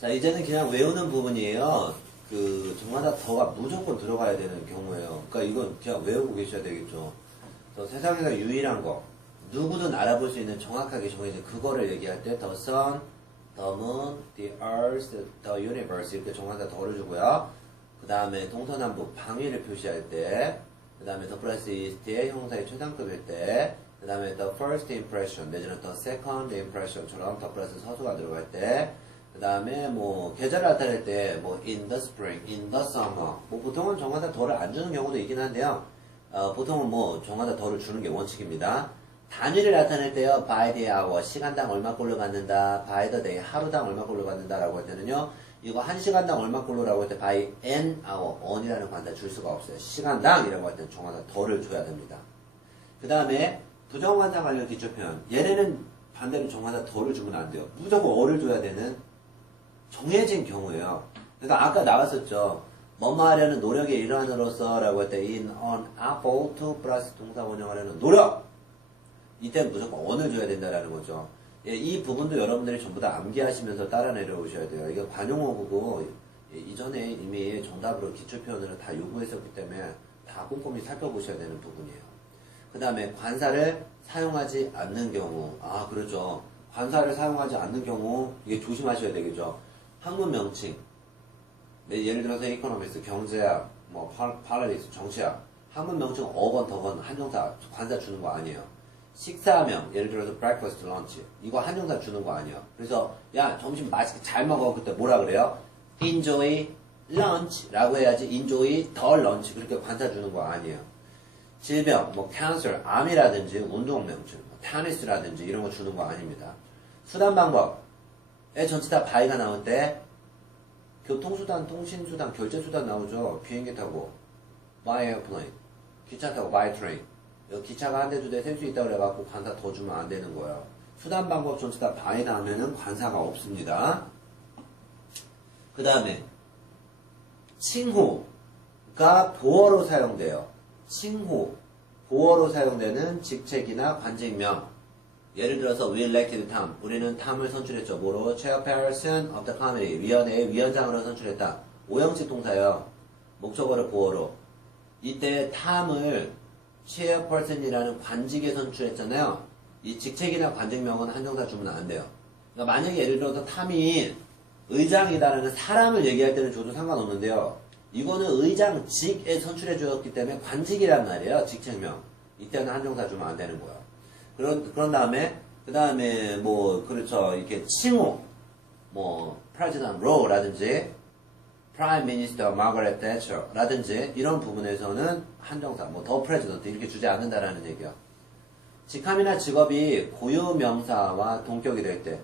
자, 이제는 그냥 외우는 부분이에요. 그, 정마다 더가 무조건 들어가야 되는 경우예요. 그러니까 이건 그냥 외우고 계셔야 되겠죠. 그래서 세상에서 유일한 거, 누구든 알아볼 수 있는 정확하게 정해진 그거를 얘기할 때, the sun, the moon, the earth, the universe 이렇게 정마다 더를 주고요. 그 다음에 동서남북 방위를 표시할 때, 그 다음에 the plus is의 형사의 최상급일 때, 그 다음에 the first impression 내지는 the second impression처럼 the plus 서술가 들어갈 때, 그 다음에 뭐 계절을 나타낼 때 뭐 in the spring, in the summer 뭐 보통은 정하다 더를 안 주는 경우도 있긴 한데요. 보통은 뭐 정하다 더를 주는 게 원칙입니다. 단위를 나타낼 때요. by the hour 시간당 얼마 꼴로 받는다. by the day 하루당 얼마 꼴로 받는다 라고 할 때는요. 이거 1시간당 얼마 꼴로라고 할 때 by an hour on이라는 관사 줄 수가 없어요. 시간당 이라고 할 때는 정하다 더를 줘야 됩니다. 그 다음에 부정관사 관련 기초표현 얘네는 반대로 정하다 더를 주면 안 돼요. 무조건 어를 줘야 되는 정해진 경우예요. 그러니까 아까 나왔었죠. 뭐뭐 하려는 노력의 일환으로서 라고 할 때 in an effort to 플러스 동사 원형하려는 노력 이때는 무조건 on을 줘야 된다라는 거죠. 예, 이 부분도 여러분들이 전부 다 암기하시면서 따라 내려오셔야 돼요. 이게 관용어구고 이전에 이미 정답으로 기출표현을 다 요구했었기 때문에 다 꼼꼼히 살펴보셔야 되는 부분이에요. 그 다음에 관사를 사용하지 않는 경우 그렇죠. 관사를 사용하지 않는 경우 이게 조심하셔야 되겠죠. 학문 명칭 예를 들어서 이코노미스, 경제학, 뭐 팔라리스, 정치학 학문 명칭 어건, 더건, 한정사 관사 주는 거 아니에요. 식사명 예를 들어서 breakfast, lunch 이거 한정사 주는 거 아니에요. 그래서 야 점심 맛있게 잘 먹어 그때 뭐라 그래요? enjoy lunch 라고 해야지 enjoy the lunch 그렇게 관사 주는 거 아니에요. 질병, 뭐 cancer, 암이라든지 운동명칭, 뭐 테니스라든지 이런 거 주는 거 아닙니다. 수단 방법에 전체 다 by가 나올 때 교통수단, 통신수단, 결제수단 나오죠. 비행기 타고 by airplane, 기차 타고 by train. 기차가 한 대 두 대 셀 수 있다고 그래갖고 관사 더 주면 안 되는 거예요. 수단 방법 전체 다 by 나오면은 관사가 없습니다. 그 다음에 칭호가 보어로 사용돼요. 칭호, 보어로 사용되는 직책이나 관직명. 예를 들어서 we elected Tom. 우리는 탐을 선출했죠. 뭐로? chairperson of the committee. 위원회의 위원장으로 선출했다. 오형식 동사예요. 목적어를 보어로. 이때 탐을 chairperson이라는 관직에 선출했잖아요. 이 직책이나 관직명은 한정사 주면 안 돼요. 그러니까 만약에 예를 들어서 탐이 의장이다라는 사람을 얘기할 때는 줘도 상관없는데요. 이거는 의장직에 선출해 주었기 때문에 관직이란 말이에요. 직책명. 이때는 한정사 주면 안 되는 거예요. 그런 다음에, 뭐, 그렇죠. 이렇게 칭호, 뭐, President Roe라든지, Prime Minister Margaret Thatcher라든지, 이런 부분에서는 한정사, 뭐, The President 이렇게 주지 않는다라는 얘기예요. 직함이나 직업이 고유명사와 동격이 될 때,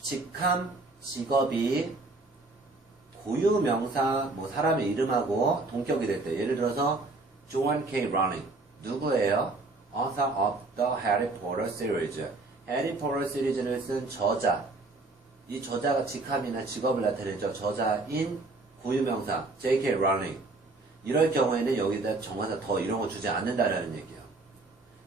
직함, 직업이 고유명사, 뭐, 사람의 이름하고 동격이 될 때, 예를 들어서, John K. Rowling. 누구예요? Author of the Harry Potter series. 해리 포터 시리즈를 쓴 저자. 이 저자가 직함이나 직업을 나타내죠. 저자인 고유명사 J.K. Rowling. 이럴 경우에는 여기다 정관사 더 이런 거 주지 않는다라는 얘기예요.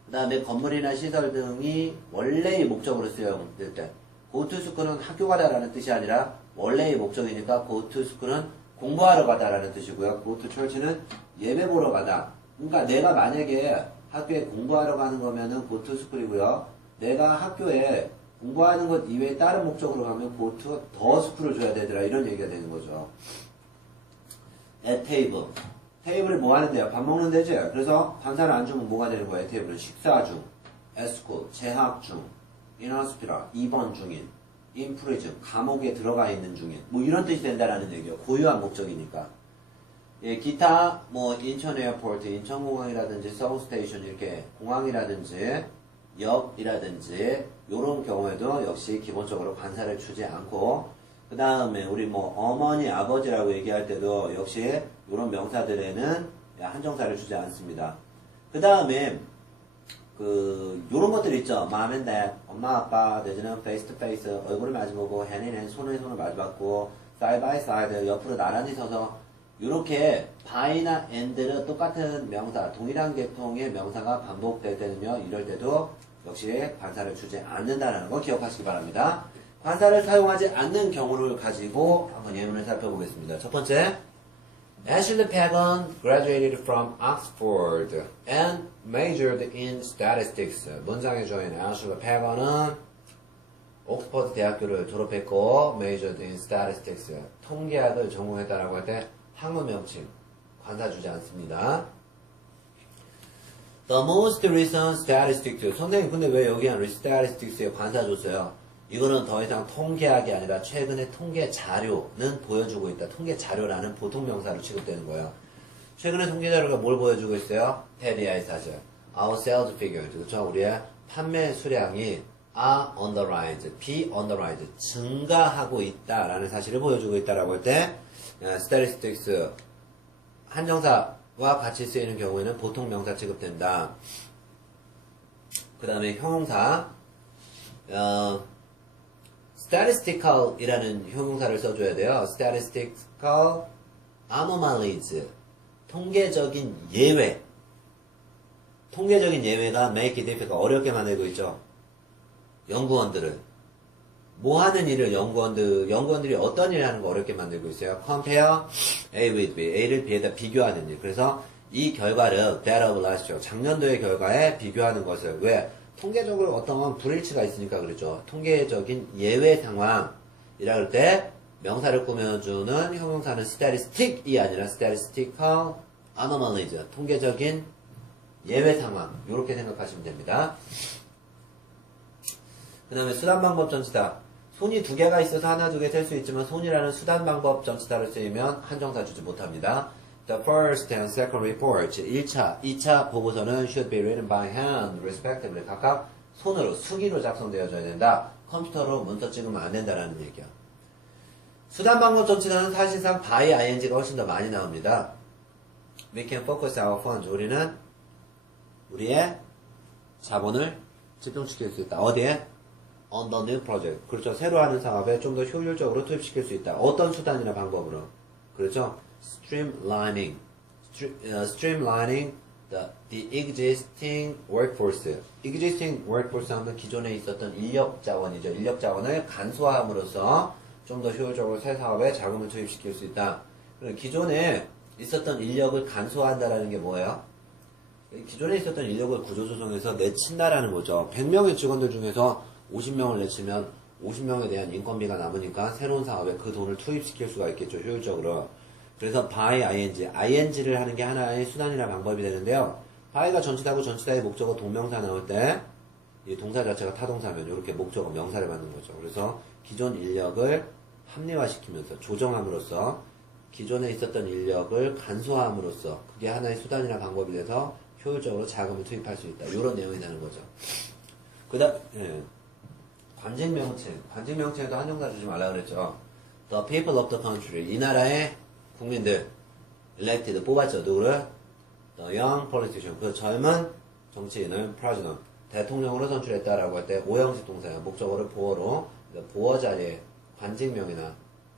그 다음에 건물이나 시설 등이 원래의 목적으로 쓰여질 때 go to school은 학교 가다라는 뜻이 아니라 원래의 목적이니까 go to school은 공부하러 가다라는 뜻이고요. go to church는 예배 보러 가다. 그러니까 내가 만약에 학교에 공부하러 가는 거면은 go to school이고요. 내가 학교에 공부하는 것 이외에 다른 목적으로 가면 go to the school을 줘야 되더라. 이런 얘기가 되는 거죠. at table. 테이블을 뭐 하는데요? 밥 먹는 데지? 그래서 반사를 안 주면 뭐가 되는 거예요? 테이블은 식사 중, at school, 재학 중, in hospital, 입원 중인, in prison, 감옥에 들어가 있는 중인. 뭐 이런 뜻이 된다라는 얘기예요. 고유한 목적이니까. 예, 기타, 뭐, 인천 에어포트, 인천공항이라든지, 서울스테이션, 이렇게, 공항이라든지, 역이라든지, 요런 경우에도 역시 기본적으로 관사를 주지 않고, 그 다음에 우리 뭐, 어머니, 아버지라고 얘기할 때도 역시 요런 명사들에는 한정사를 주지 않습니다. 그 다음에, 요런 것들 있죠. mom and dad, 엄마, 아빠, 내지는 face to face, 얼굴을 마주보고, hand in hand, 손에 손을 마주받고, side by side, 옆으로 나란히 서서, 이렇게 by나 and를 똑같은 명사, 동일한 계통의 명사가 반복될 때는요, 이럴 때도 역시 관사를 주지 않는다는 거 기억하시기 바랍니다. 관사를 사용하지 않는 경우를 가지고 한번 예문을 살펴보겠습니다. 첫 번째, Ashley Pagan graduated from Oxford and majored in statistics. 문장의 주어인 Ashley Pagan은 옥스퍼드 대학교를 졸업했고 majored in statistics. 통계학을 전공했다라고 할 때 학문 명칭 관사 주지 않습니다. The most recent statistics. 선생님 근데 왜 여기 한 statistics에 관사 줬어요? 이거는 더 이상 통계학이 아니라 최근의 통계 자료는 보여주고 있다. 통계 자료라는 보통 명사로 취급되는 거예요. 최근의 통계 자료가 뭘 보여주고 있어요? 테리아의 사실. Our sales figures. 그렇죠? 우리의 판매 수량이 are on the rise, be on the rise. 증가하고 있다라는 사실을 보여주고 있다라고 할 때 statistics 한정사와 같이 쓰이는 경우에는 보통 명사 취급된다. 그 다음에 형용사 statistical 이라는 형용사를 써줘야 돼요. statistical anomalies. 통계적인 예외. 통계적인 예외가 make it difficult. 어렵게 만들고 있죠. 연구원들은. 뭐 하는 일을 연구원들이 어떤 일을 하는 거 어렵게 만들고 있어요. compare A with B. A를 B에다 비교하는 일. 그래서 이 결과를 that of last year. 작년도의 결과에 비교하는 것을. 왜? 통계적으로 어떤 불일치가 있으니까 그렇죠. 통계적인 예외 상황이라 할 때 명사를 꾸며주는 형용사는 statistic이 아니라 statistical anomalies. 통계적인 예외 상황. 이렇게 생각하시면 됩니다. 그 다음에 수단 방법 전치사. 손이 두 개가 있어서 하나 두 개 셀 수 있지만 손이라는 수단 방법 전치사를 쓰이면 한정사 주지 못합니다. The first and second reports, 1차, 2차 보고서는 should be written by hand, respectively. 각각 손으로, 수기로 작성되어져야 된다. 컴퓨터로 문서 찍으면 안 된다라는 얘기야. 수단 방법 전치사는 사실상 by ing가 훨씬 더 많이 나옵니다. We can focus our funds. 우리는 우리의 자본을 집중시킬 수 있다. 어디에? On the new project. 그렇죠. 새로 하는 사업에 좀 더 효율적으로 투입시킬 수 있다. 어떤 수단이나 방법으로. 그렇죠. Streamlining the existing workforce. existing workforce 하면 기존에 있었던 인력 자원이죠. 인력 자원을 간소화함으로써 좀 더 효율적으로 새 사업에 자금을 투입시킬 수 있다. 기존에 있었던 인력을 간소화한다라는 게 뭐예요? 기존에 있었던 인력을 구조조정해서 내친다라는 거죠. 100명의 직원들 중에서 50명을 내치면 50명에 대한 인건비가 남으니까 새로운 사업에 그 돈을 투입시킬 수가 있겠죠. 효율적으로. 그래서 by ing를 하는 게 하나의 수단이나 방법이 되는데요. by가 전치사고 전치사의 목적어 동명사 나올 때 이 동사 자체가 타동사면 이렇게 목적어 명사를 받는 거죠. 그래서 기존 인력을 합리화시키면서 조정함으로써 기존에 있었던 인력을 간소화함으로써 그게 하나의 수단이나 방법이 돼서 효율적으로 자금을 투입할 수 있다. 이런 내용이 되는 거죠. 관직명칭에도 한정사 주지 말라 그랬죠. The people of the country. 이 나라의 국민들. elected. 뽑았죠. 누구를? The young politician. 그 젊은 정치인을 president. 대통령으로 선출했다라고 할 때 오형식 동사예요. 목적어를 보어로. 보어 자리에 관직명이나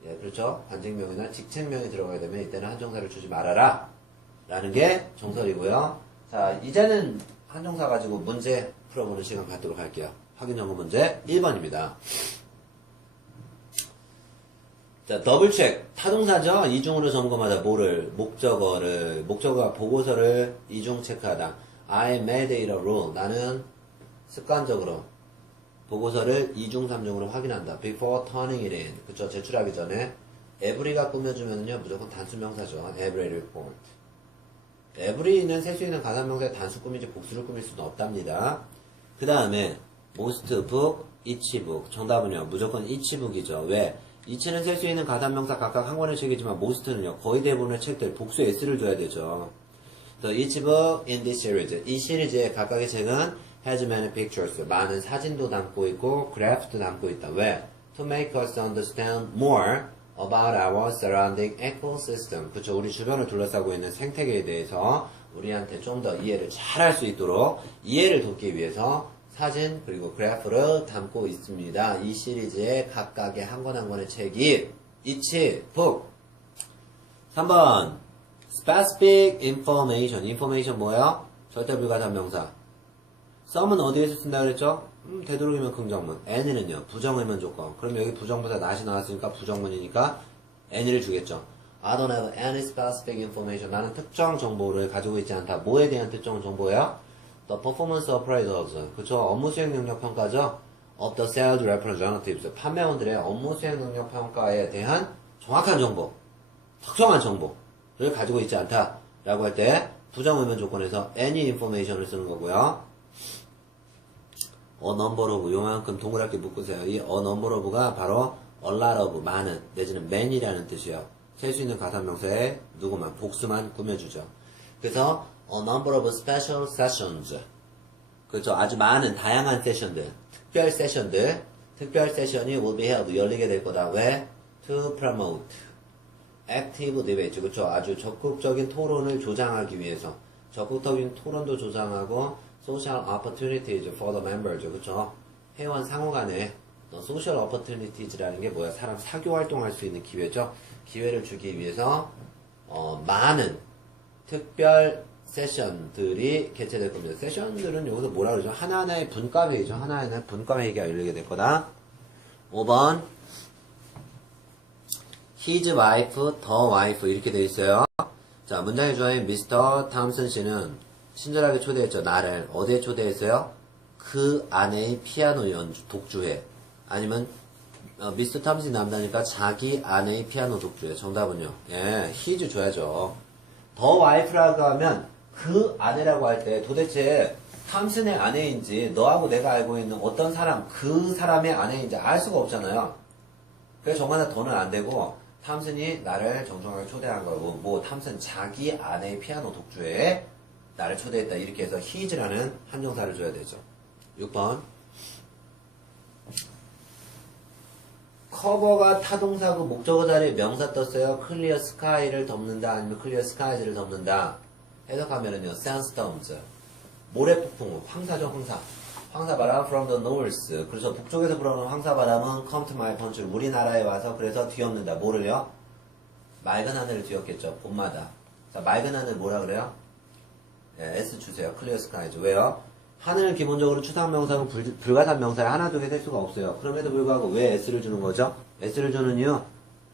예, 그렇죠. 관직명이나 직책명이 들어가게 되면 이때는 한정사를 주지 말아라. 라는 게 정설이고요. 자, 이제는 한정사 가지고 문제 풀어보는 시간 갖도록 할게요. 확인 점검 문제 1번입니다. 자, 더블체크. 타동사죠? 이중으로 점검하다. 뭐를? 목적어가 보고서를 이중 체크하다. I made it a rule. 나는 습관적으로 보고서를 2중, 3중으로 확인한다. Before turning it in. 그쵸? 제출하기 전에 every가 꾸며주면요 무조건 단수명사죠. Every report. every는 셀 수 있는 가산명사의 단수 꾸미지 복수를 꾸밀 수는 없답니다. 그 다음에 most book, each book. 정답은요 무조건 each book이죠. 왜? each는 셀 수 있는 가산명사 각각 한 권의 책이지만 most는요 거의 대부분의 책들 복수 s를 줘야 되죠. The each book in this series. 이 시리즈의 각각의 책은 has many pictures. 많은 사진도 담고 있고 graph도 담고 있다. 왜? To make us understand more about our surrounding ecosystem. 그쵸? 우리 주변을 둘러싸고 있는 생태계에 대해서 우리한테 좀 더 이해를 잘 할 수 있도록 이해를 돕기 위해서 사진 그리고 그래프를 담고 있습니다. 이 시리즈의 각각의 한 권 한 권의 책이 each book. 3번 specific information. information 뭐예요? 절대 불가산 명사. some은 어디에서 쓴다 그랬죠? 되도록이면 긍정문. any는요, 부정의문 조건. 그럼 여기 부정부사 not이 나왔으니까 부정문이니까 any를 주겠죠. I don't have any specific information. 나는 특정 정보를 가지고 있지 않다. 뭐에 대한 특정 정보야? The performance appraisals. 그쵸? 업무 수행 능력 평가죠? Of the sales representatives. 판매원들의 업무 수행 능력 평가에 대한 정확한 정보, 특정한 정보를 가지고 있지 않다. 라고 할 때, 부정의문 조건에서 any information을 쓰는 거고요. a number of, 요만큼 동그랗게 묶으세요. 이 a number of가 바로 a lot of, 많은, 내지는 many라는 뜻이에요. 셀 수 있는 가산명사에 누구만, 복수만 꾸며주죠. 그래서 a number of special sessions. 그렇죠. 아주 많은, 다양한 세션들, 특별 세션들, 특별 세션이 will be held, 열리게 될 거다. 왜? To promote active debate. 그렇죠. 아주 적극적인 토론을 조장하기 위해서. 적극적인 토론도 조장하고 social opportunities for the members. 그렇죠. 회원 상호 간에 social opportunities라는 게 뭐야? 사람 사교 활동할 수 있는 기회죠. 기회를 주기 위해서 많은 특별 세션들이 개최될 겁니다. 세션들은 여기서 뭐라 그러죠? 하나하나의 분과회의죠. 하나하나의 분과회의가 열리게 될 거다. 5번 his wife, the wife 이렇게 돼 있어요. 자, 문장의 주어인 미스터 탐슨 씨는 친절하게 초대했죠. 나를 어디에 초대했어요? 그 아내의 피아노 연주 독주회. 아니면 미스터 탐슨이 남자니까 자기 아내의 피아노 독주회. 정답은요. 예, his 줘야죠. the wife라고 하면 그 아내라고 할 때 도대체 탐슨의 아내인지 너하고 내가 알고 있는 어떤 사람, 그 사람의 아내인지 알 수가 없잖아요. 그래서 정말 더는 안 되고 탐슨이 나를 정중하게 초대한 거고 뭐 탐슨 자기 아내의 피아노 독주회에 나를 초대했다 이렇게 해서 his라는 한정사를 줘야 되죠. 6번 커버가 타동사고 목적어 자리에 명사 떴어요. clear sky를 덮는다 아니면 clear skies를 덮는다. 해석하면은요 sandstorms 모래폭풍 황사죠. 황사바람 from the north. 그래서 북쪽에서 불어오는 황사바람은 come to my country. 우리나라에 와서 그래서 뒤엎는다. 뭐를요? 맑은 하늘을 뒤엎겠죠. 봄마다. 자, 맑은 하늘 뭐라 그래요? 예, S 주세요. clear skies. 왜요? 하늘은 기본적으로 추상명사고 불가산명사에 하나 두 개 셀 수가 없어요. 그럼에도 불구하고 왜 S를 주는 거죠? S를 주는 이유?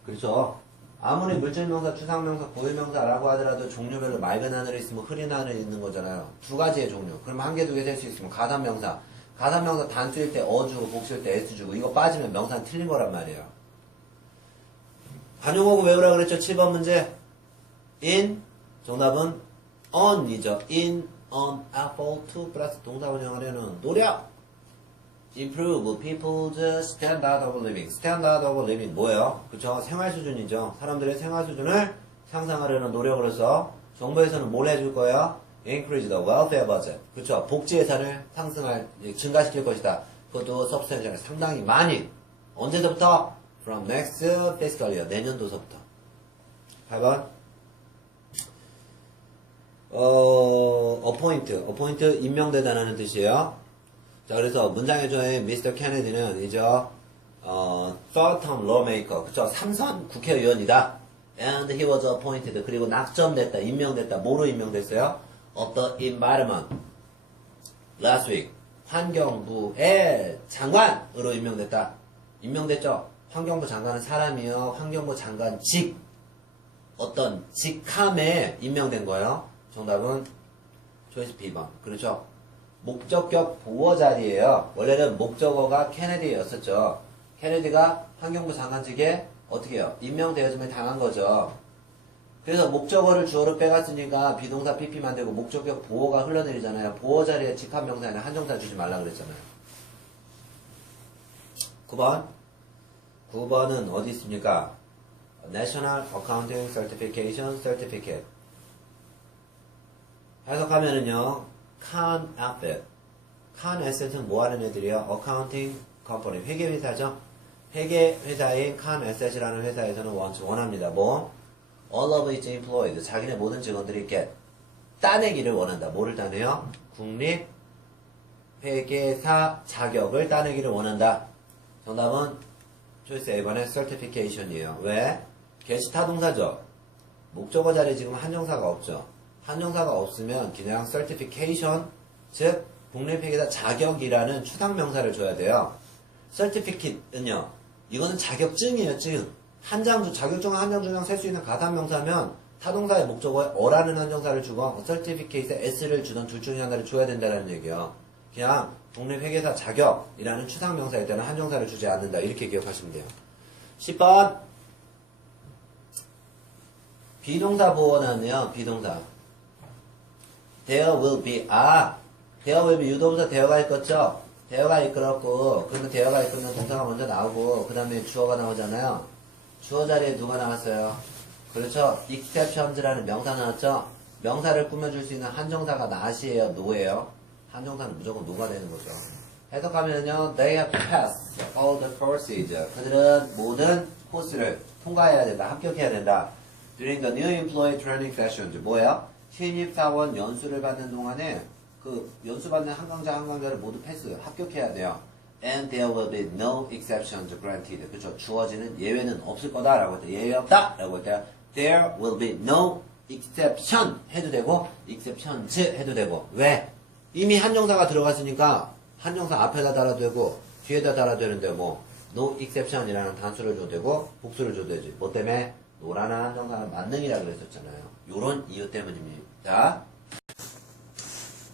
그렇죠. 아무리 물질명사, 추상명사, 고유명사라고 하더라도 종류별로 맑은 하늘이 있으면 흐린 하늘이 있는 거잖아요. 두 가지의 종류. 그럼 한 개, 두 개 셀 수 있으면 가산명사. 가산명사 단수일 때 어 주고 복수일 때 S 주고 이거 빠지면 명사는 틀린 거란 말이에요. 관용어구 외우라 그랬죠? 7번 문제. in 정답은 on이죠. in an apple to 플러스 동사 원형하려는 노력. improve people's standard of living. standard of living 뭐예요? 그쵸? 생활 수준이죠. 사람들의 생활 수준을 향상하려는 노력으로서 정부에서는 뭘 해줄 거예요? increase the welfare budget. 그쵸? 복지 예산을 증가시킬 것이다. 그것도 substantial 상당히 많이. 언제서부터? from next fiscal year. 내년도서부터. 8번 appoint 임명되다라는 뜻이에요. 자, 그래서 문장의 주어인 미스터 케네디는 이제 third term lawmaker, 그쵸? 3선 국회의원이다. And he was appointed. 그리고 낙점됐다, 임명됐다. 뭐로 임명됐어요? Of the environment. Last week. 환경부의 장관으로 임명됐다. 임명됐죠? 환경부 장관은 사람이요. 환경부 장관 어떤 직함에 임명된 거예요. 정답은 초이스 B번. 그렇죠? 목적격 보어 자리예요. 원래는 목적어가 케네디였었죠. 케네디가 환경부 장관직에 어떻게 해요? 임명되어짐을 당한 거죠. 그래서 목적어를 주어로 빼갔으니까 비동사 PP 만들고 목적격 보어가 흘러내리잖아요. 보어 자리에 직함 명사에는 한정사 주지 말라 그랬잖아요. 9번. 9번은 어디 있습니까? National Accounting Certification Certificate. 해석하면은요, Con Asset. Con Asset은 뭐 하는 애들이요? Accounting Company. 회계회사죠? 회계회사인 Con Asset이라는 회사에서는 원합니다. 뭐? All of its employees. 자기네 모든 직원들이 get. 따내기를 원한다. 뭐를 따내요? 국립회계사 자격을 따내기를 원한다. 정답은 초이스 A번의 Certification이에요. 왜? 게시타동사죠. 목적어 자리에 지금 한정사가 없죠. 한정사가 없으면 그냥 certification, 즉 독립회계사 자격이라는 추상명사를 줘야 돼요. certificate는요. 이거는 자격증이에요, 증. 자격증 한 장 중에 셀 수 있는 가산명사면 타동사의 목적어에 어라는 한정사를 주고 certificate에 s를 주던 둘 중에 하나를 줘야 된다는 얘기예요. 그냥 독립회계사 자격이라는 추상명사에 때는 한정사를 주지 않는다. 이렇게 기억하시면 돼요. 10번 비동사 보호 나왔네요. 비동사. There will be. there will be 유도부사 there가 이끌었죠? there가 이끌었고, 그러면 there가 이끌면 동사가 먼저 나오고, 그 다음에 주어가 나오잖아요. 주어 자리에 누가 나왔어요? 그렇죠. exceptions라는 명사 나왔죠? 명사를 꾸며줄 수 있는 한정사가 not이에요? no예요? 한정사는 무조건 no가 되는 거죠. 해석하면요, they have to pass all the courses. 그들은 모든 코스를 통과해야 된다. 합격해야 된다. During the new employee training sessions. 뭐예요? 신입사원 연수를 받는 동안에 그 연수받는 한 강자를 모두 패스, 합격해야 돼요. And there will be no exceptions granted. 그렇죠. 주어지는 예외는 없을 거다라고 할 때 예외 없다라고 할 때 there will be no exception 해도 되고 exceptions 해도 되고. 왜? 이미 한정사가 들어갔으니까 한정사 앞에다 달아도 되고 뒤에다 달아도 되는데 뭐 no exception이라는 단수를 줘도 되고 복수를 줘도 되지. 뭐 때문에? 노라는 한정사는 만능이라고 그랬었잖아요. 요런 이유 때문입니다.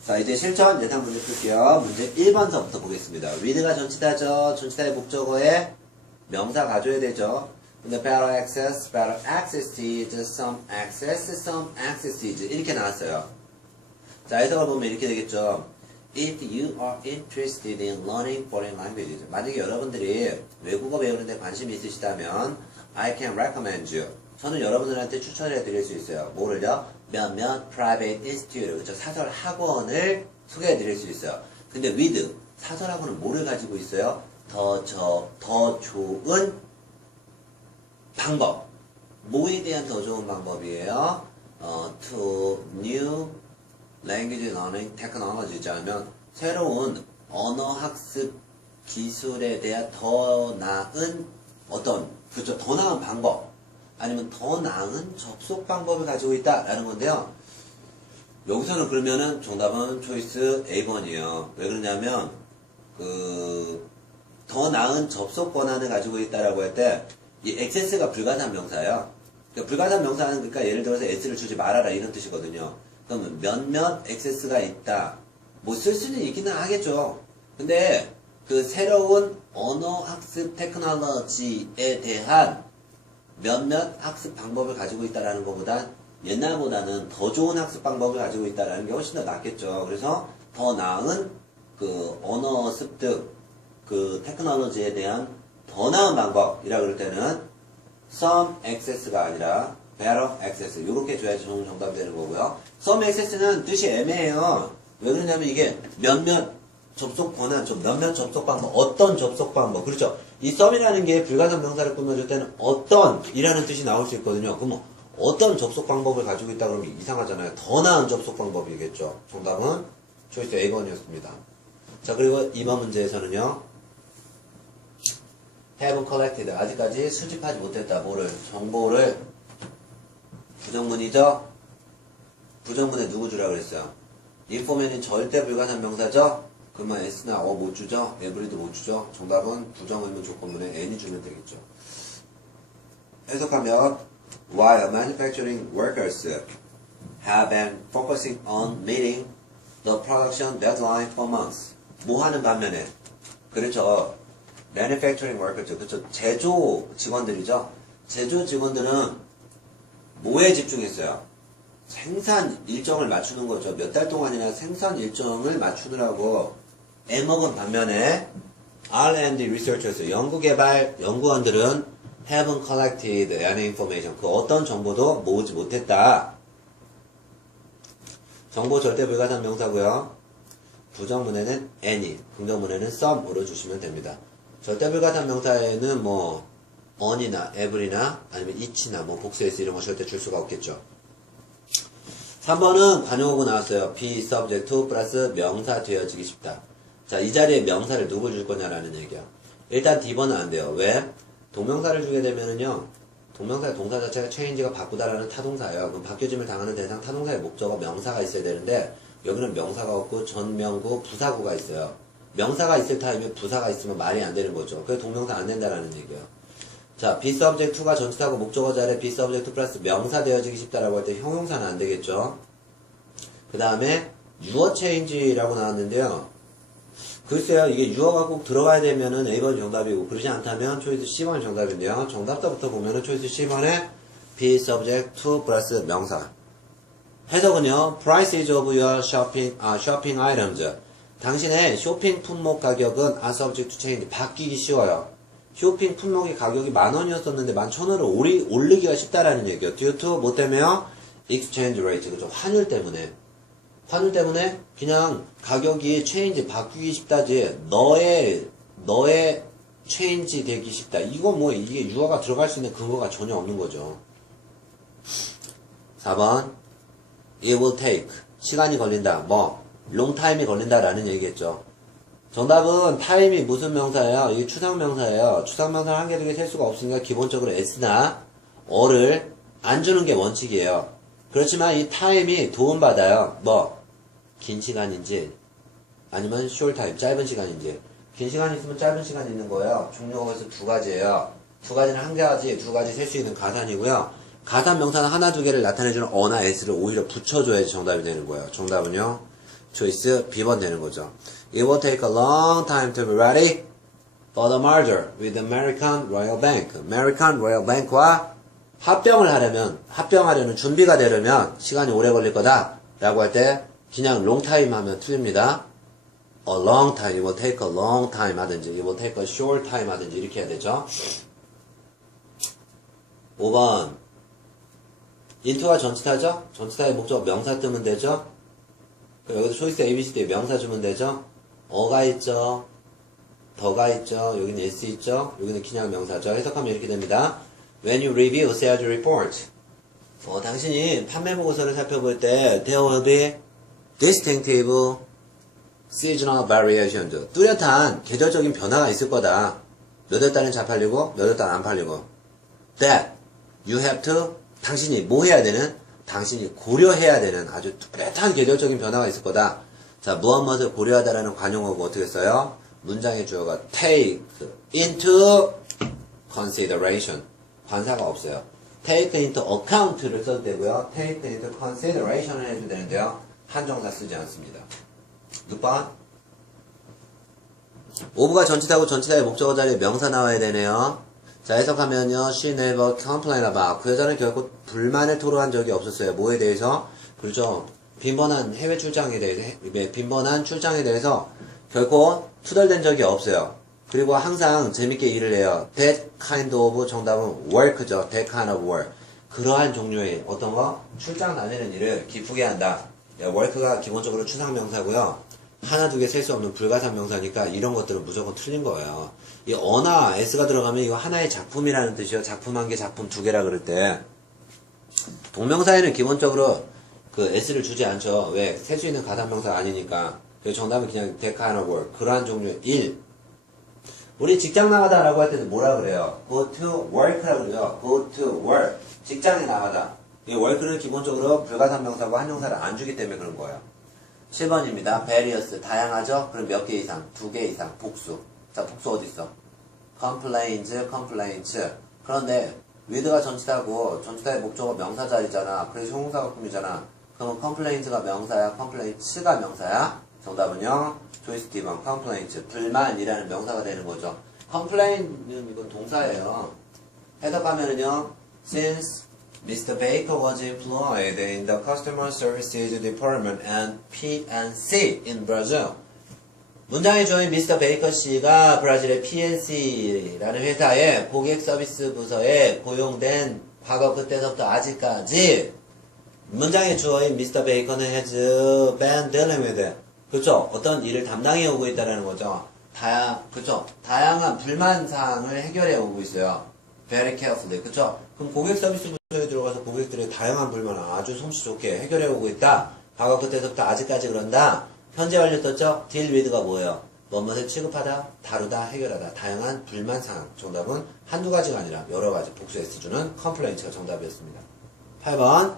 자, 이제 실전 예상 문제 풀게요. 문제 1번서부터 보겠습니다. read가 전치사죠. 전치사의 목적어에 명사 가져야 되죠. 근데 better access is some access is 이렇게 나왔어요. 자, 해석을 보면 이렇게 되겠죠. If you are interested in learning foreign languages. 만약에 여러분들이 외국어 배우는 데 관심이 있으시다면 I can recommend you. 저는 여러분들한테 추천해 드릴 수 있어요. 뭐를요? 몇몇 private institute, 그렇죠? 사설 학원을 소개해 드릴 수 있어요. 근데 with, 사설 학원은 뭐를 가지고 있어요? 더 좋은 방법. 뭐에 대한 더 좋은 방법이에요? to new language learning technology자면 새로운 언어 학습 기술에 대한 더 나은 그렇죠? 더 나은 방법. 아니면 더 나은 접속 방법을 가지고 있다라는 건데요. 여기서는 그러면은 정답은 초이스 A번이에요. 왜 그러냐면 더 나은 접속 권한을 가지고 있다라고 할 때 이 액세스가 불가산 명사예요. 그러니까 불가산 명사는 그러니까 예를 들어서 S를 주지 말아라 이런 뜻이거든요. 그러면 몇몇 액세스가 있다. 뭐 쓸 수는 있기는 하겠죠. 근데 그 새로운 언어 학습 테크놀로지에 대한 몇몇 학습 방법을 가지고 있다라는 것보다 옛날보다는 더 좋은 학습 방법을 가지고 있다라는 게 훨씬 더 낫겠죠. 그래서 더 나은 그 언어 습득 그 테크놀로지에 대한 더 나은 방법이라 그럴 때는 some access가 아니라 better access 이렇게 줘야지 좋은 정답이 되는 거고요. some access는 뜻이 애매해요. 왜 그러냐면 이게 몇몇 접속 권한, 몇몇 접속 방법, 어떤 접속 방법. 그렇죠. 이 some이라는 게 불가산 명사를 꾸며줄 때는 어떤이라는 뜻이 나올 수 있거든요. 그럼 어떤 접속 방법을 가지고 있다 그러면 이상하잖아요. 더 나은 접속 방법이겠죠. 정답은 초이스 A번이었습니다. 자, 그리고 2번 문제에서는요. haven't collected. 아직까지 수집하지 못했다. 뭐를? 정보를. 부정문이죠? 부정문에 누구 주라 그랬어요? inform이 절대 불가산 명사죠? 그러면 S나 못 주죠? every도 못 주죠? 정답은 부정의문 조건문에 N이 주면 되겠죠. 해석하면 while manufacturing workers have been focusing on meeting the production deadline for months. 뭐 하는 반면에 그렇죠. manufacturing workers, 그렇죠. 제조 직원들이죠. 제조 직원들은 뭐에 집중했어요? 생산 일정을 맞추는 거죠. 몇 달 동안이나 생산 일정을 맞추느라고 애먹은 반면에 R&D researchers, 연구개발 연구원들은 haven't collected any information. 그 어떤 정보도 모으지 못했다. 정보 절대 불가산 명사고요. 부정문에는 any, 긍정문에는 some으로 주시면 됩니다. 절대 불가산 명사에는 뭐 on이나 every나 아니면 each나 뭐 복수에서 이런 거 절대 줄 수가 없겠죠. 3번은 관용어구 나왔어요. be subject to 플러스 명사 되어지기 쉽다. 자, 이 자리에 명사를 누굴 줄 거냐라는 얘기야. 일단 D번은 안 돼요. 왜? 동명사를 주게 되면은요. 동명사의 동사 자체가 change가 바꾸다라는 타동사예요. 그럼 바뀌어짐을 당하는 대상 타동사의 목적어 명사가 있어야 되는데 여기는 명사가 없고 전명구, 부사구가 있어요. 명사가 있을 타임에 부사가 있으면 말이 안 되는 거죠. 그래서 동명사 안 된다라는 얘기예요. 자, be subject to가 전치사고 목적어 자리에 be subject to 플러스 명사 되어지기 쉽다라고 할 때 형용사는 안 되겠죠. 그 다음에 유어 체인지라고 나왔는데요. 글쎄요, 이게 유어가 꼭 들어가야 되면은 A번 정답이고, 그러지 않다면 초이스 C번 정답인데요. 정답서부터 보면은 초이스 C번에 be subject to 플러스 명사. 해석은요, prices of your shopping items. 당신의 쇼핑 품목 가격은 are subject to change. 바뀌기 쉬워요. 쇼핑 품목의 가격이 10,000원이었었는데 11,000원을 올리기가 쉽다라는 얘기예요. due to 뭐 때문에요? exchange rate. 그죠? 환율 때문에. 환율 때문에 그냥 가격이 체인지 바뀌기 쉽다지 너의 체인지 되기 쉽다. 이거 뭐 이게 유어가 들어갈 수 있는 근거가 전혀 없는 거죠. 4번 it will take 시간이 걸린다. 뭐 long time이 걸린다라는 얘기겠죠. 정답은 time이 무슨 명사예요? 이게 추상명사예요. 추상명사를 한 개, 두 개 셀 수가 없으니까 기본적으로 s나 어를 안 주는 게 원칙이에요. 그렇지만 이 타임이 도움받아요. 뭐, 긴 시간인지, 아니면 short time, 짧은 시간인지. 긴 시간이 있으면 짧은 시간이 있는 거예요. 종류가 벌써 두 가지예요. 두 가지는 한 가지, 두 가지 셀 수 있는 가산이고요. 가산 명사는 하나, 두 개를 나타내주는 어나 s를 오히려 붙여줘야지 정답이 되는 거예요. 정답은요, 초이스 B번 되는 거죠. It will take a long time to be ready for the merger with American Royal Bank. American Royal Bank와 합병하려는 준비가 되려면 시간이 오래 걸릴 거다 라고 할 때 그냥 long time 하면 틀립니다. A long time, it will take a long time 하든지 it will take a short time 하든지 이렇게 해야 되죠. 5번 into가 전치사죠? 전치사의 목적 명사 뜨면 되죠? 여기서 초이스 ABCD에 명사 주면 되죠? 어가 있죠? 더가 있죠? 여기는 S 있죠? 여기는 그냥 명사죠? 해석하면 이렇게 됩니다. When you review sales report, 당신이 판매 보고서를 살펴볼 때 there will be distinctive seasonal variations. 뚜렷한 계절적인 변화가 있을 거다. 몇 월 달은 잘 팔리고 몇 월 달은 안 팔리고. That you have to 당신이 뭐 해야 되는? 당신이 고려해야 되는 아주 뚜렷한 계절적인 변화가 있을 거다. 자, 무엇을 고려하다라는 관용어고 어떻게 써요? 문장의 주어가 take into consideration. 관사가 없어요. take into account를 써도 되고요. take into consideration을 해도 되는데요. 한정사 쓰지 않습니다. 6번 5부가 전치사고 전치사의 목적어 자리에 명사 나와야 되네요. 자, 해석하면요. She never complained about. 그 여자는 결코 불만을 토로한 적이 없었어요. 뭐에 대해서? 그렇죠. 빈번한 해외 출장에 대해서, 빈번한 출장에 대해서 결코 투덜댄 적이 없어요. 그리고 항상 재밌게 일을 해요. That kind of 정답은 work죠. That kind of work. 그러한 종류의 어떤 거? 출장 다니는 일을 기쁘게 한다. work가 기본적으로 추상명사고요. 하나, 두 개 셀 수 없는 불가산 명사니까 이런 것들은 무조건 틀린 거예요. 이 어나 s가 들어가면 이거 하나의 작품이라는 뜻이요. 작품 한 개, 작품 두 개라 그럴 때 동명사에는 기본적으로 그 s를 주지 않죠. 왜? 셀 수 있는 가산명사가 아니니까. 그래서 정답은 그냥 that kind of work. 그러한 종류의 일. 우리 직장 나가다 라고 할 때는 뭐라 그래요? go to work라고 그래요. go to work. 직장에 나가다. 이 work는 기본적으로 불가산명사고 한정사를 안 주기 때문에 그런 거예요. 7번입니다. various. 다양하죠? 그럼 몇 개 이상? 두 개 이상. 복수. 자, 복수 어디 있어? complaints. 그런데 with가 전치사고 전치사의 목적어 명사 자리잖아. 그래서 형용사가 꾸미잖아. 그러면 complaints가 명사야? complaints가 명사야? 정답은요. 조이스 D번 complaints. 불만이라는 명사가 되는 거죠. complain은 이건 동사예요. 해석하면은요. Since Mr. Baker was employed in the Customer Services Department and PNC in Brazil. 문장의 주어인 미스터 베이커 씨가 브라질의 PNC라는 회사의 고객 서비스 부서에 고용된 과거 그때부터 아직까지 문장의 주어인 미스터 베이커는 has been dealing with 그렇죠? 어떤 일을 담당해 오고 있다는 거죠. 그렇죠? 다양한 불만 사항을 해결해 오고 있어요. Very carefully. 그렇죠? 그럼 고객 서비스 부서에 들어가서 고객들의 다양한 불만을 아주 솜씨 좋게 해결해 오고 있다. 과거 그때부터 아직까지 그런다. 현재 완료 떴죠? deal with가 뭐예요? 뭐뭇을 취급하다, 다루다, 해결하다. 다양한 불만 사항. 정답은 한두 가지가 아니라 여러 가지 복수 S주는 complaint가 정답이었습니다. 8번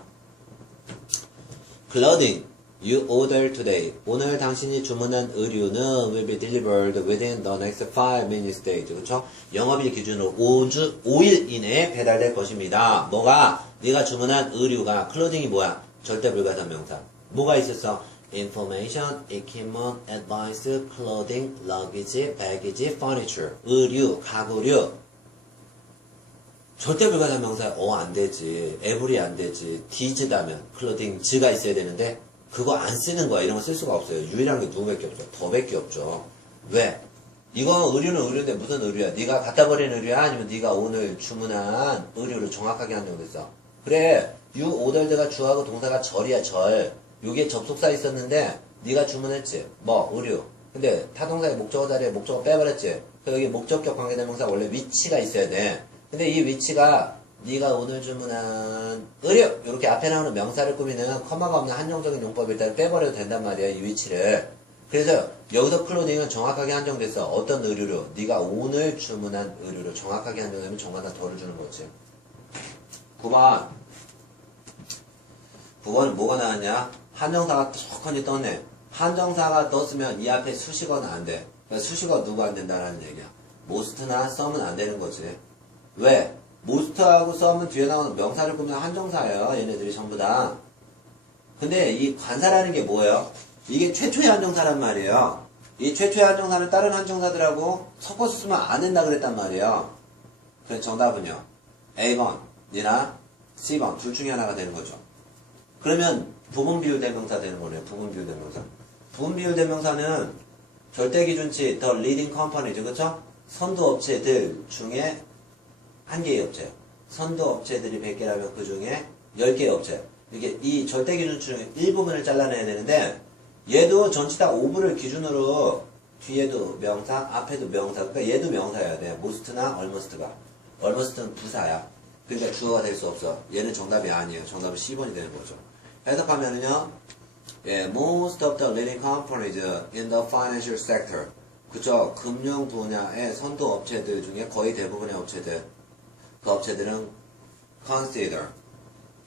clothing. You order today. 오늘 당신이 주문한 의류는 will be delivered within the next 5 minutes days. 그렇죠? 영업일 기준으로 5일 이내에 배달될 것입니다. 뭐가? 네가 주문한 의류가 클로징이 뭐야? 절대 불가산 명사. 뭐가 있었어? Information, equipment, advice, clothing, luggage, baggage, furniture. 의류, 가구류. 절대 불가산 명사에 안 되지. 에브리 안 되지. 디즈다면 클로딩, 즈가 있어야 되는데 그거 안 쓰는 거야. 이런 거 쓸 수가 없어요. 유일한 게 누구밖에 없어? 더밖에 없죠. 왜? 이거 의류는 의류인데 무슨 의류야? 네가 갖다 버린 의류야? 아니면 네가 오늘 주문한 의류를 정확하게 한다고 했어? 그래. You ordered가 주하고 동사가 절이야, 절. 요게 접속사 있었는데 네가 주문했지. 뭐 의류. 근데 타동사의 목적어 자리에 목적어 빼버렸지. 그래서 여기 목적격 관계대명사 원래 위치가 있어야 돼. 근데 이 위치가 네가 오늘 주문한 의류 이렇게 앞에 나오는 명사를 꾸미는 커마가 없는 한정적인 용법을 일단 빼버려도 된단 말이야. 이 위치를. 그래서 여기서 클로딩은 정확하게 한정됐어. 어떤 의류로? 네가 오늘 주문한 의류로 정확하게 한정되면 정관사 덜을 주는 거지. 9번 9번은 뭐가 나왔냐? 한정사가 턱하니 떴네. 한정사가 떴으면 이 앞에 수식어는 안 돼. 그러니까 수식어 누구 안 된다라는 얘기야. most나 some은 안 되는 거지. 왜? most하고 some은 뒤에 나오는 명사를 꾸미는 한정사예요. 얘네들이 전부 다. 근데 이 관사라는 게 뭐예요? 이게 최초의 한정사란 말이에요. 이 최초의 한정사는 다른 한정사들하고 섞어서 쓰면 안 된다 그랬단 말이에요. 그래서 정답은요. A번, 니나 C번 둘 중에 하나가 되는 거죠. 그러면 부분 비율 대명사 되는 거네요. 부분 비율 대명사. 부분 비율 대명사는 절대기준치 the leading companies, 그쵸? 선두 업체들 중에 한 개의 업체. 선두 업체들이 100개라면 그 중에 10개의 업체. 이게 이 절대기준치 중에 일부분을 잘라내야 되는데 얘도 전치 다 오브를 기준으로 뒤에도 명사, 앞에도 명사. 그러니까 얘도 명사여야 돼. most나 almost가. almost는 부사야. 그러니까 주어가 될 수 없어. 얘는 정답이 아니에요. 정답은 C번이 되는 거죠. 해석하면은요, 예, most of the leading companies in the financial sector. 그쵸? 금융 분야의 선도 업체들 중에 거의 대부분의 업체들. 그 업체들은 consider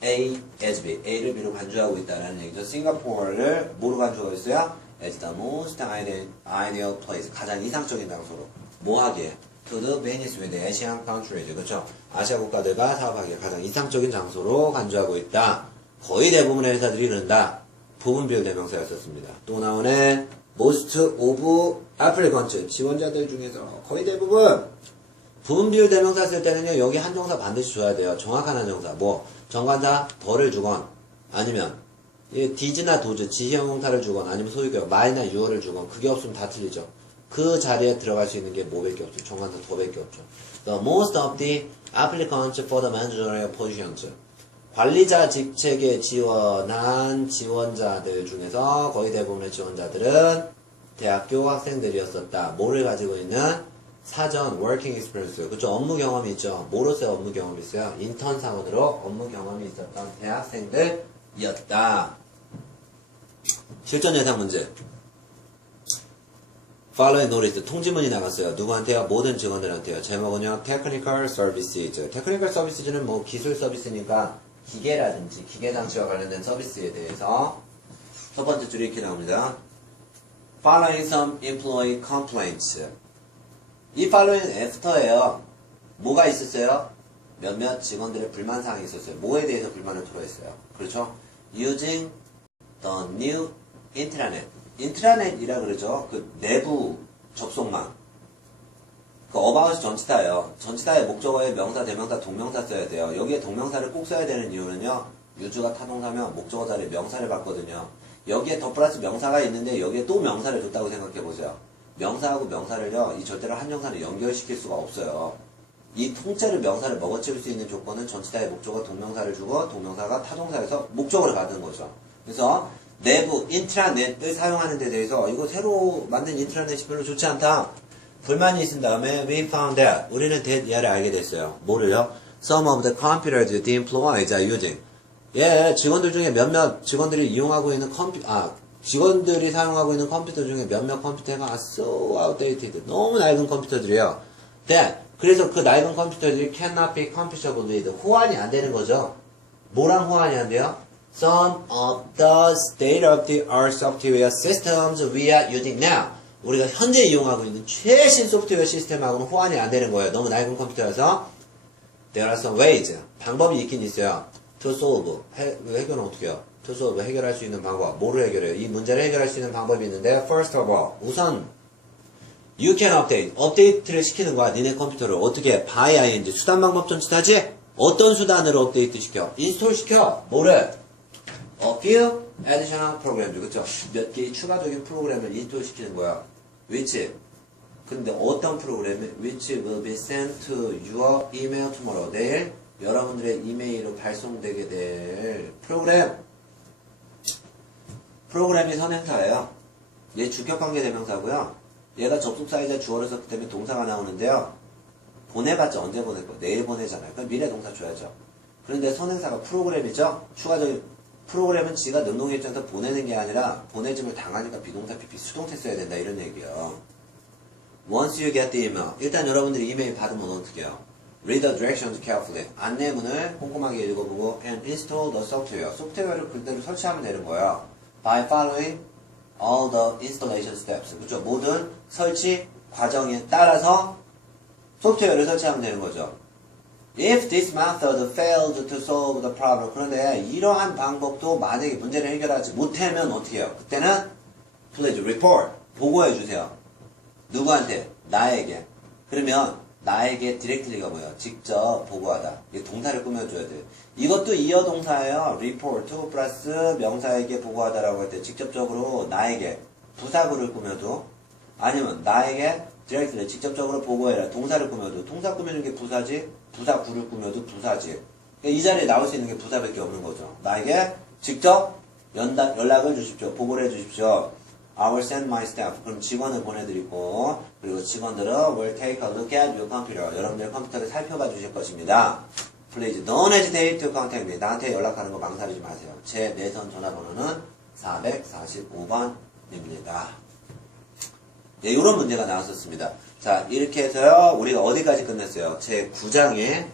A as B. A를 B로 간주하고 있다는 얘기죠. 싱가포르를 뭐로 간주하고 있어요? as the most ideal place. 가장 이상적인 장소로. 뭐 하기에? to do business with Asian countries. 그쵸? 아시아 국가들과 사업하기에 가장 이상적인 장소로 간주하고 있다. 거의 대부분의 회사들이 그런다. 부분 비율 대명사였었습니다. 또 나오네. most of applicants. 지원자들 중에서 거의 대부분. 부분 비율 대명사 쓸 때는요. 여기 한정사 반드시 줘야 돼요. 정확한 한정사. 뭐 정관사 덜을 주건 아니면 디즈나 도즈 지형용사를 주건 아니면 소유격 마이나 유어를 주건 그게 없으면 다 틀리죠. 그 자리에 들어갈 수 있는 게 뭐밖에 없죠. 정관사 더밖에 없죠. The most of the applicants for the managerial positions. 관리자 직책에 지원한 지원자들 중에서 거의 대부분의 지원자들은 대학교 학생들이었었다. 뭐를 가지고 있는? 사전, working experience. 그쵸? 업무 경험이 있죠. 뭐로서의 업무 경험이 있어요? 인턴 사원으로 업무 경험이 있었던 대학생들이었다. 실전 예상 문제. Following notice. 통지문이 나갔어요. 누구한테요? 모든 직원들한테요. 제목은요, technical services. technical services는 뭐 기술 서비스니까 기계라든지 기계장치와 관련된 서비스에 대해서 첫 번째 줄이 이렇게 나옵니다. Following some employee complaints. 이 following after예요. 뭐가 있었어요? 몇몇 직원들의 불만사항이 있었어요. 뭐에 대해서 불만을 토로했어요? 그렇죠? Using the new intranet. 인트라넷이라 그러죠. 그 내부 접속망. 그 about이 전치사예요. 전치사의 목적어에 명사, 대명사, 동명사 써야 돼요. 여기에 동명사를 꼭 써야 되는 이유는요. 유주가 타동사면 목적어 자리에 명사를 받거든요. 여기에 더 플러스 명사가 있는데 여기에 또 명사를 줬다고 생각해 보세요. 명사하고 명사를요. 이 절대로 한정사를 연결시킬 수가 없어요. 이 통째로 명사를 먹어치울 수 있는 조건은 전치사의 목적어 동명사를 주고 동명사가 타동사에서 목적어를 받는 거죠. 그래서 내부 인트라넷을 사용하는 데 대해서 이거 새로 만든 인트라넷이 별로 좋지 않다. 불만이 있은 다음에 we found that 우리는 얘를 알게 됐어요. 뭐를요? Some of the computers the employees are using. 예, 직원들 중에 몇몇 직원들이 이용하고 있는 직원들이 사용하고 있는 컴퓨터 중에 몇몇 컴퓨터가 so outdated. 너무 낡은 컴퓨터들이에요. 그래서 그 낡은 컴퓨터들이 cannot be compatible with. 호환이 안 되는 거죠. 뭐랑 호환이 안 돼요? some of the state-of-the-art software systems we are using now. 우리가 현재 이용하고 있는 최신 소프트웨어 시스템하고는 호환이 안 되는 거예요. 너무 낡은 컴퓨터여서. There are some ways. 방법이 있긴 있어요. To solve. 해결은 어떻게 해요? To solve. 해결할 수 있는 방법. 뭐를 해결해요? 이 문제를 해결할 수 있는 방법이 있는데, first of all, 우선, you can update. 업데이트를 시키는 거야. 니네 컴퓨터를. 어떻게? by ing. 수단 방법 전치타지? 어떤 수단으로 업데이트 시켜? 인스톨 시켜. 뭐를? A few additional programs. 그쵸? 몇 개의 추가적인 프로그램을 인스톨 시키는 거야. which? 근데 어떤 프로그램이? which will be sent to your email tomorrow. 내일 여러분들의 이메일로 발송되게 될 프로그램이 선행사예요. 얘 주격관계 대명사고요. 얘가 접속사이자 주어를 썼기 때문에 동사가 나오는데요. 보내봤자 언제 보낼 거? 내일 보내잖아요. 그럼 미래 동사 줘야죠. 그런데 선행사가 프로그램이죠. 추가적인 프로그램은 지가 능동의 입장에서 보내는 게 아니라 보내짐을 당하니까 비동사 PP 수동태 써야 된다 이런 얘기예요. Once you get the email. 일단 여러분들이 이메일 받으면 어떻게 해요? Read the directions carefully. 안내문을 꼼꼼하게 읽어보고 and install the software. 소프트웨어를 그대로 설치하면 되는 거예요. By following all the installation steps. 그렇죠? 모든 설치 과정에 따라서 소프트웨어를 설치하면 되는 거죠. If this method failed to solve the problem. 그런데 이러한 방법도 만약에 문제를 해결하지 못하면 어떻게 해요? 그때는 please report. 보고해 주세요. 누구한테? 나에게. 그러면 나에게 디렉트리가 뭐예요? 직접 보고하다. 이게 동사를 꾸며줘야 돼요. 이것도 이어 동사예요. report 플러스 명사에게 보고하다라고 할 때 직접적으로 나에게 부사구를 꾸며도 아니면 나에게 디렉트리 직접적으로 보고해라. 동사를 꾸며도 동사 꾸미는 게 부사지 부사구를 꾸며도 부사지. 그러니까 이 자리에 나올 수 있는 게 부사밖에 없는 거죠. 나에게 직접 연락을 주십시오. 보고를 해주십시오. I will send my staff. 그럼 직원을 보내드리고 그리고 직원들은 will take a look at your computer. 여러분들의 컴퓨터를 살펴봐 주실 것입니다. Please don't hesitate to contact me. 나한테 연락하는 거 망설이지 마세요. 제 내선 전화번호는 445번입니다. 네, 이런 문제가 나왔었습니다. 자, 이렇게 해서요. 우리가 어디까지 끝냈어요? 제 9장의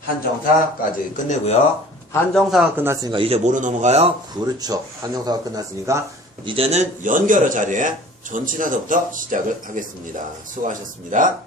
한정사까지 끝내고요. 한정사가 끝났으니까 이제 뭐로 넘어가요? 그렇죠. 한정사가 끝났으니까 이제는 연결어 자리에 전치사서부터 시작을 하겠습니다. 수고하셨습니다.